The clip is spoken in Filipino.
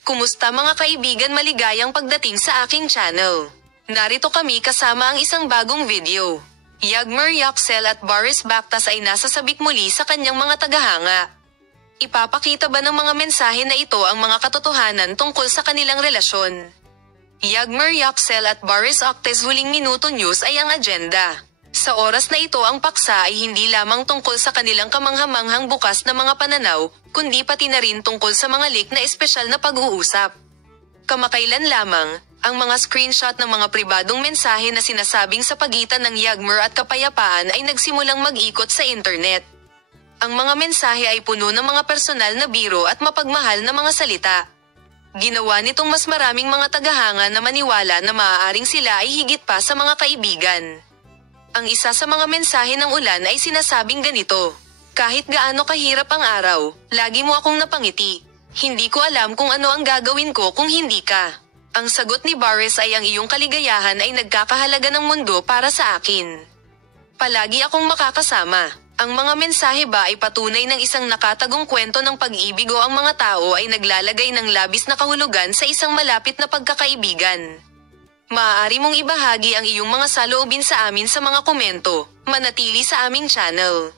Kumusta mga kaibigan, maligayang pagdating sa aking channel. Narito kami kasama ang isang bagong video. Yagmer Yaxel at Boris Bakhtas ay nasasabik muli sa kanyang mga tagahanga. Ipapakita ba ng mga mensahe na ito ang mga katotohanan tungkol sa kanilang relasyon? Yagmer Yaxel at Boris Bakhtas huling minuto news ay ang agenda. Sa oras na ito ang paksa ay hindi lamang tungkol sa kanilang kamanghamanghang bukas na mga pananaw, kundi pati na rin tungkol sa mga leak na espesyal na pag-uusap. Kamakailan lamang, ang mga screenshot ng mga pribadong mensahe na sinasabing sa pagitan ng Yagmer at Kapayapaan ay nagsimulang mag-ikot sa internet. Ang mga mensahe ay puno ng mga personal na biro at mapagmahal na mga salita. Ginawa nitong mas maraming mga tagahanga na maniwala na maaaring sila ay higit pa sa mga kaibigan. Ang isa sa mga mensahe ng ulan ay sinasabing ganito: "Kahit gaano kahirap ang araw, lagi mo akong napangiti. Hindi ko alam kung ano ang gagawin ko kung hindi ka." Ang sagot ni Boris ay ang iyong kaligayahan ay nagkakahalaga ng mundo para sa akin. Palagi akong makakasama. Ang mga mensahe ba ay patunay ng isang nakatagong kwento ng pag-ibig o ang mga tao ay naglalagay ng labis na kahulugan sa isang malapit na pagkakaibigan? Maaari mong ibahagi ang iyong mga saloobin sa amin sa mga komento. Manatili sa aming channel.